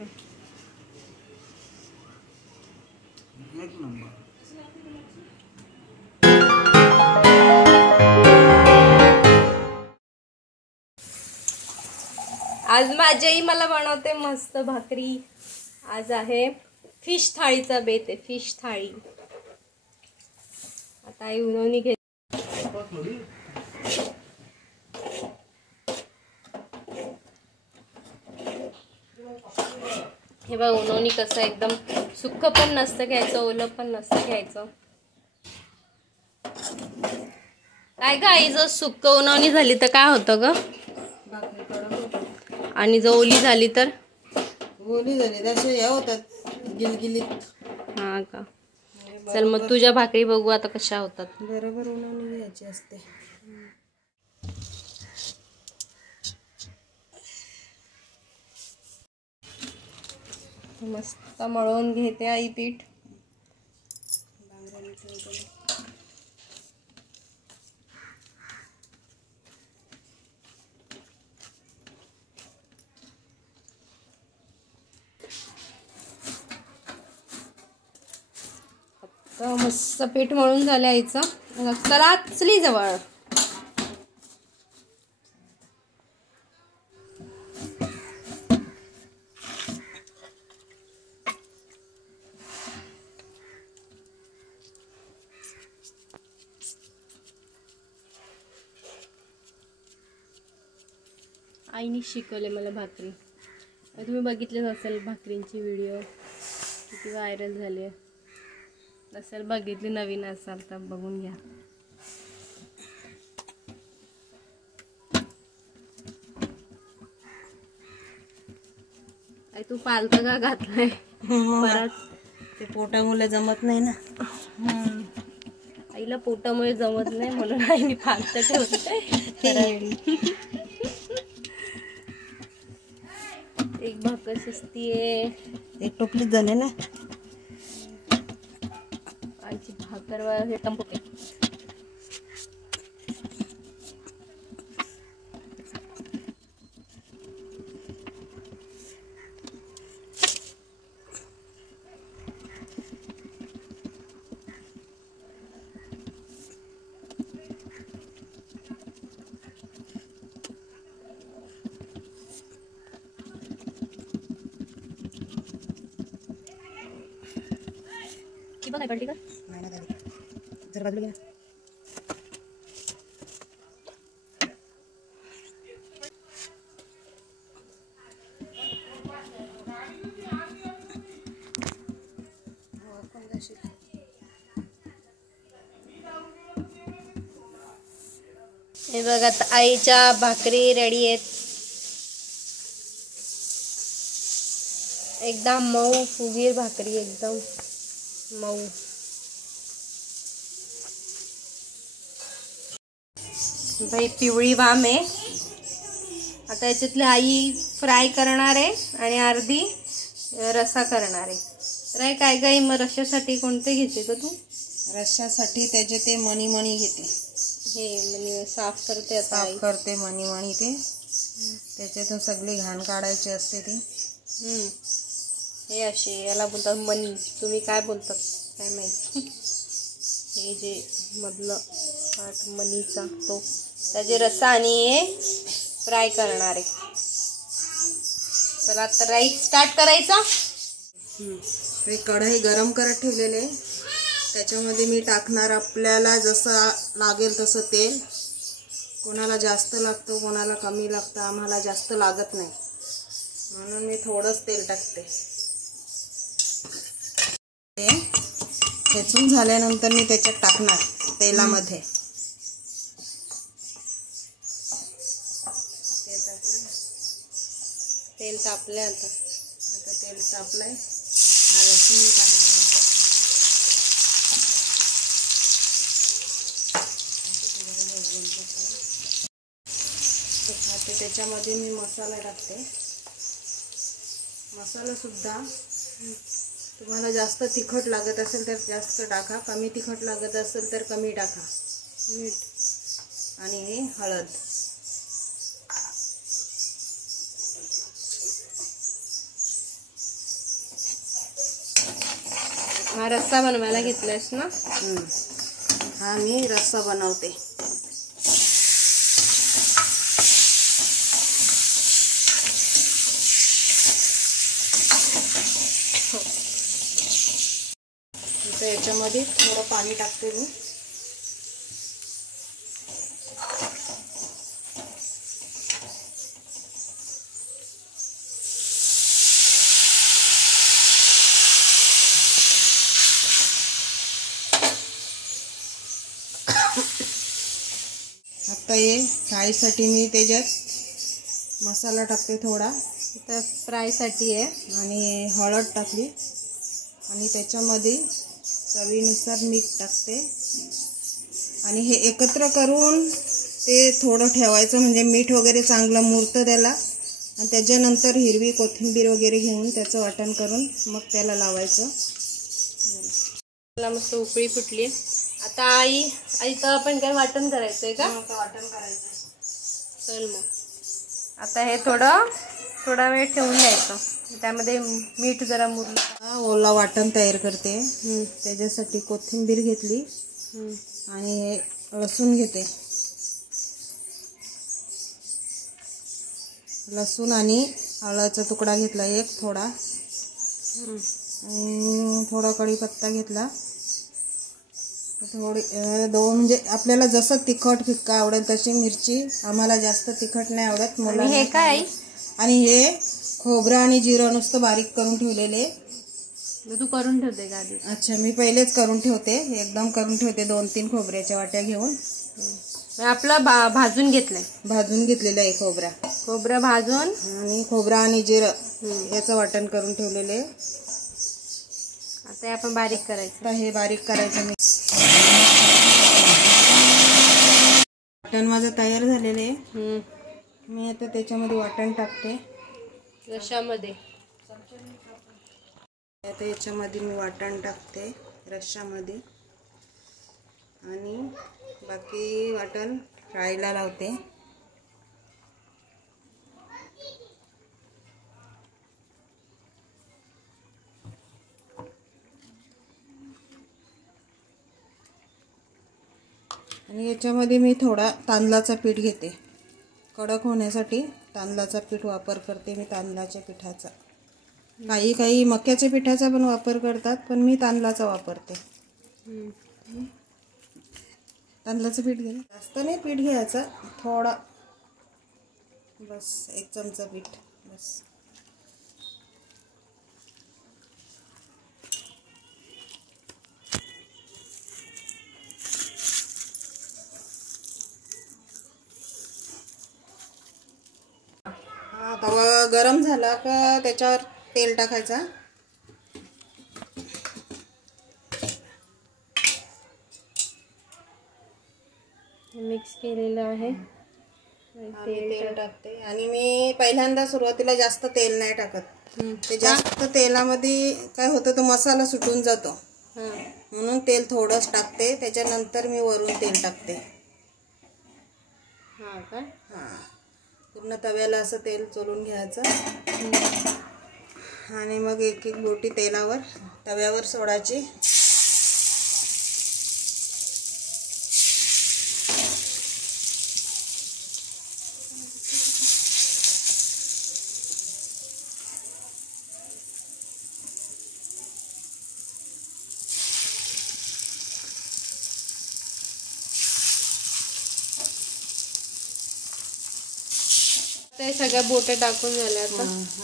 एक नंबर. आज माझी आई मला बनवते मस्त भाकरी. आज आहे फिश थाळीचा बेत आहे, फिश थाळी. आता आई उन्होंने घेत. हे बघ उन्होंने कसं एकदम सुक्क पण नसतं घ्यायचं, ओलं पण नसतं घ्यायचं. काय ग आई, जर सुक्क उन्होंने झाली तर काय होतं ग? आणि जर ओली झाली तर ओली झाली तसे हे होतात गिलगिलीत. हा का? चल मग तुझ्या भाकरी बघू आता कशा होतात. बरोबर उन्होंने घ्यायची असते. मस्त मळून घेते आई पीठ. मस्त पीठ मळून झालं आईचं. चला चली जवळ. आईने शिकवले मला भाकरी. तुम्ही बघितलेच असेल भाकरींची व्हिडिओ किती व्हायरल झाली. नसेल बघितली, नवीन असाल तर बघून घ्या. आई तू पालतं का घातलंय परत? ते पोटामुळे जमत नाही ना. आईला पोटामुळे जमत नाही म्हणून आईने पालतं ठेवलंय. एक भाकर शिजतीये. एक टोपलीच झाले ना आईची भाकर. हे टंपके बघ पलटी कर. जर बाजूला घ्या. हे बघ आता आईच्या भाकरी रेडी आहेत. एकदम मऊ फुगीर भाकरी, एकदम मऊ. भाई पिवळी वाम आहे. आता याच्यातली आई फ्राय करणार आहे आणि अर्धी रस्सा करणार आहे. तर आई काय काय मग रश्श्यासाठी कोणते घेते का तू? रश्श्यासाठी त्याचे ते मणी घेते. हे म्हणजे साफ करते आता साफ करते मणी ते. त्याच्यातून सगळी घाण काढायची असते ती. हे असे याला बोलतात मनी. तुम्ही काय बोलतात काय माहिती. हे जे मधलं पार्ट मनीचा तो, त्याचे रस्सा आणि हे फ्राय करणार आहे. चला आता राईस स्टार्ट करायचा. कढई गरम करत ठेवलेले. त्याच्यामध्ये मी टाकणार आपल्याला जसं लागेल तसं तेल. कोणाला जास्त लागतं कोणाला कमी लागतं. आम्हाला जास्त लागत नाही म्हणून मी थोडंच तेल टाकते. ते खेचून झाल्यानंतर मी त्याच्यात टाकणार तेलामध्ये. तेल तापले. आता तेल तापलंय. हा लसूण मी टाकणार. त्याच्यामध्ये मी मसाला टाकते. मसाला सुद्धा तुम्हाला जास्त तिखट लागत असेल तर जास्त टाका, कमी तिखट लागत असेल तर कमी टाका. मीठ आणि हे हळद. हा रस्सा बनवायला घेतलायस ना? हा मी रस्सा बनवते. आता याच्यामध्ये थोडं पाणी टाकते मी. आता हे फ्रायसाठी मी त्याच्यात मसाला टाकते थोडा. तर फ्रायसाठी आहे. आणि हळद टाकली आणि त्याच्यामध्ये चवीनुसार मीठ टाकते. आणि हे एकत्र करून ते थोडं ठेवायचं, म्हणजे मीठ वगैरे चांगलं मुरतं त्याला. आणि त्याच्यानंतर हिरवी कोथिंबीर वगैरे घेऊन त्याचं वाटण करून मग त्याला लावायचं. मला मस्त उकळी फुटली. आता आई तर आपण काय वाटण करायचंय का? वाटण करायचं. चल मग आता हे थोडा वेळ ठेवून द्यायचं. त्यामध्ये मीठ जरा मुरलं. ओला वाटण तयार करते. त्याच्यासाठी कोथिंबीर घेतली आणि हे लसूण घेते. लसूण आणि हळदचा तुकडा घेतला एक थोडा. थोडा कढीपत्ता घेतला. थोडी दोन, म्हणजे आपल्याला जसं तिखट फिक्का आवडेल तशी मिरची. आम्हाला जास्त तिखट नाही आवडत मला. हे काय? आणि हे खोबरं आणि जिरं नुसतं बारीक करून ठेवलेले. तू करून ठेवते का आधी? अच्छा, मी पहिलेच करून ठेवते. एकदम करून ठेवते 2-3 खोबऱ्याच्या वाट्या घेऊन. आपलं भाजून घेतलंय. भाजून घेतलेलं आहे खोबरं भाजून आणि खोबरं आणि जिरं याचं वाटण करून ठेवलेले. आता हे आपण बारीक करायचं. आता हे बारीक करायचं. वाटण माझं तयार झालेलं आहे. मी आता त्याच्यामध्ये वाटण टाकते. रश्श्यामध्ये आता याच्यामध्ये मी वाटण टाकते रश्श्यामध्ये. आणि बाकी वाटण फ्रायला लावते. आणि याच्यामध्ये मी थोडा तांदळाचा पीठ घेते. कडक होण्यासाठी तांदळाचा पीठ वापर करते मी. तांदळाच्या पिठाचा, काही मक्याच्या पिठाचा पण वापर करतात, पण मी तांदळाचा वापरते. तांदळाचं पीठ घे. जास्त नाही पीठ घ्यायचं, थोडा, बस 1 चमचा पीठ बस. तवा गरम झाला का त्याच्यावर तेल टाकायचा. मिक्स केलेलं आहे. तेल टाकते. आणि मी पहिल्यांदा सुरुवातीला जास्त तेल नाही टाकत. ते जास्त तेलामध्ये काय होतं, तो मसाला सुटून जातो. म्हणून तेल थोडंच टाकते. त्याच्यानंतर मी वरून तेल टाकते. पूर्ण तव्याला असं तेल चोलून घ्यायचं. आणि मग एक बोटी तेलावर तव्यावर सोडायची. ते सगळ्या बोटे टाकून झाल्या.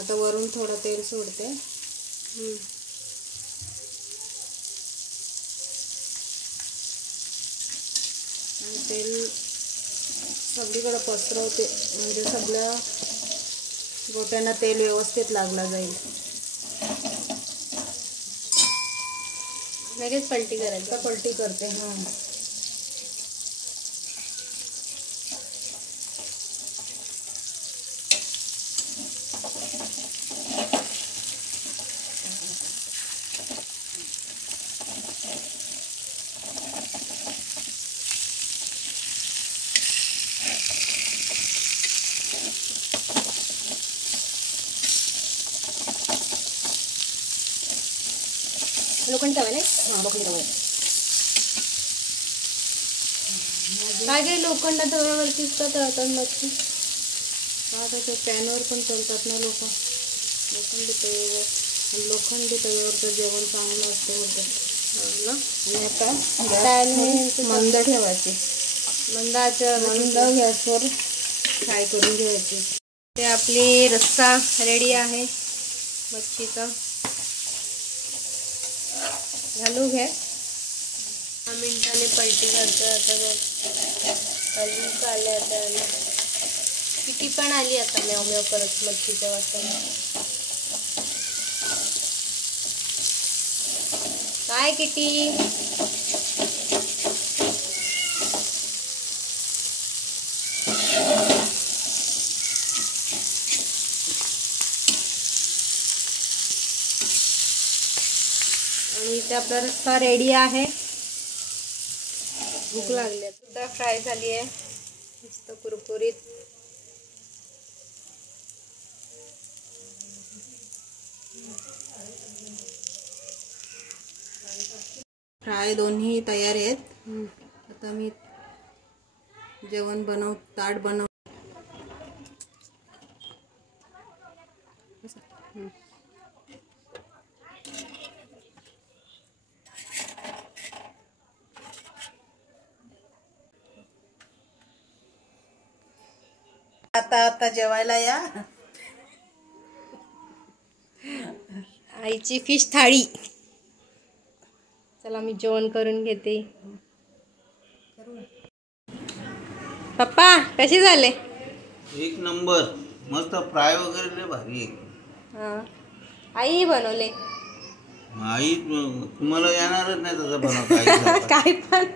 आता वरून थोडं तेल सोडते. आणि तेल सगळीकडे पसरवते, म्हणजे सगळ्या गोट्यांना तेल व्यवस्थित लागला जाईल. लगेच पलटी करायची. पलटी करते. लोखंड तवा नाही हां लोखंडी तवा. काय काय लोखंड तव्यावरतीच का तळतात मच्छी. आता ते पॅनवर पण तळतात ना लोक. लोखंडी तव्यावर, लोखंडी तव्यावरचं जेवण चांगलं असतं बोलतात ना. आणि आता काय मंद ठेवायची, मंद गॅसवर फ्राय करून घ्यायची. ते आपली रस्सा रेडी आहे मच्छीचा. घालू घ्या 10 मिनिटाने पलटी करतो. आता बघ हलूक आले. आता किती पण आली आता मेव मेव करत मच्छीच्या वासाला. काय किती आणि इथे आपला रस्सा रेडी आहे. भूक लागली आता. फ्राय झाली आहे मस्त कुरकुरीत. फ्राय दोन्ही तयार आहेत. आता मी जेवण ताट बनव. आता जेवायला या. आईची फिश थाळी. चला मी जेवण करून घेते. पप्पा कसे झाले. एक नंबर मस्त फ्राय वगैरे लय भारी. हां आई बनवले. आई तुम्हाला येणारच नाही तसं बनवता. काय पण